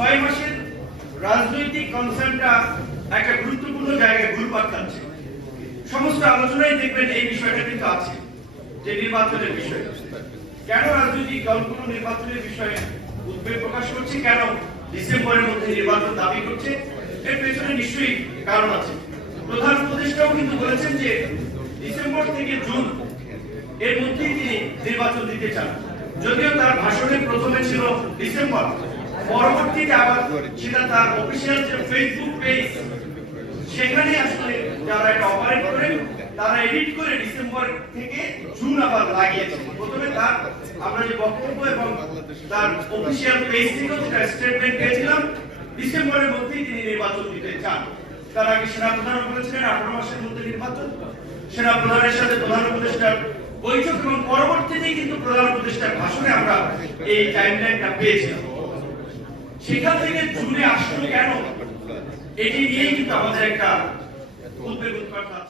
ছয় মাসের রাজনৈতিক কনসার্নটা একটা গুরুত্বপূর্ণ জায়গায় ঘুরপাক খাচ্ছে। সমস্ত আলোচনায় দেখবেন এই বিষয়টা কিন্তু আছে, যে নির্বাচনের বিষয়। কেন রাজনৈতিক দলগুলো নির্বাচনের বিষয়ে উদ্বেগ প্রকাশ করছে? কেন ডিসেম্বরের মধ্যে নির্বাচন দাবি করছে? এর পেছনে নিশ্চয়ই কারণ আছে। প্রধান উপদেষ্টাও কিন্তু বলেছেন যে ডিসেম্বর থেকে জুন এর মধ্যেই তিনি নির্বাচন দিতে চান। যদিও তার ভাষণে প্রথমে ছিল ডিসেম্বর পরবর্তীতে আবার সেটা তার অফিসিয়াল যে ফেসবুক পেজ সেখানে আসলে যারা এটা অপারেট করেন, তারা এডিট করে ডিসেম্বর থেকে জুন আবার লাগিয়েছে। প্রথমে তার আমরা যে বক্তব্য এবং তার অফিসিয়াল পেজ থেকে যেটা স্টেটমেন্ট পেয়েছিলাম ডিসেম্বরের মধ্যেই তিনি নির্বাচন দিতে চান। তার আগে বলেছিলেন, আঠারো মাসের মধ্যে নির্বাচন। সেনাপ্রধানের সাথে প্রধান উপদেষ্টার বৈঠক এবং পরবর্তীতে কিন্তু প্রধান উপদেষ্টার ভাষণে আমরা এই টাইম টাইমলাইনটা পেয়েছিলাম। সেখান থেকে জুনে আসলো কেন এটি নিয়েই কিন্তু আমাদের একটা উদ্বেগ উৎকণ্ঠা।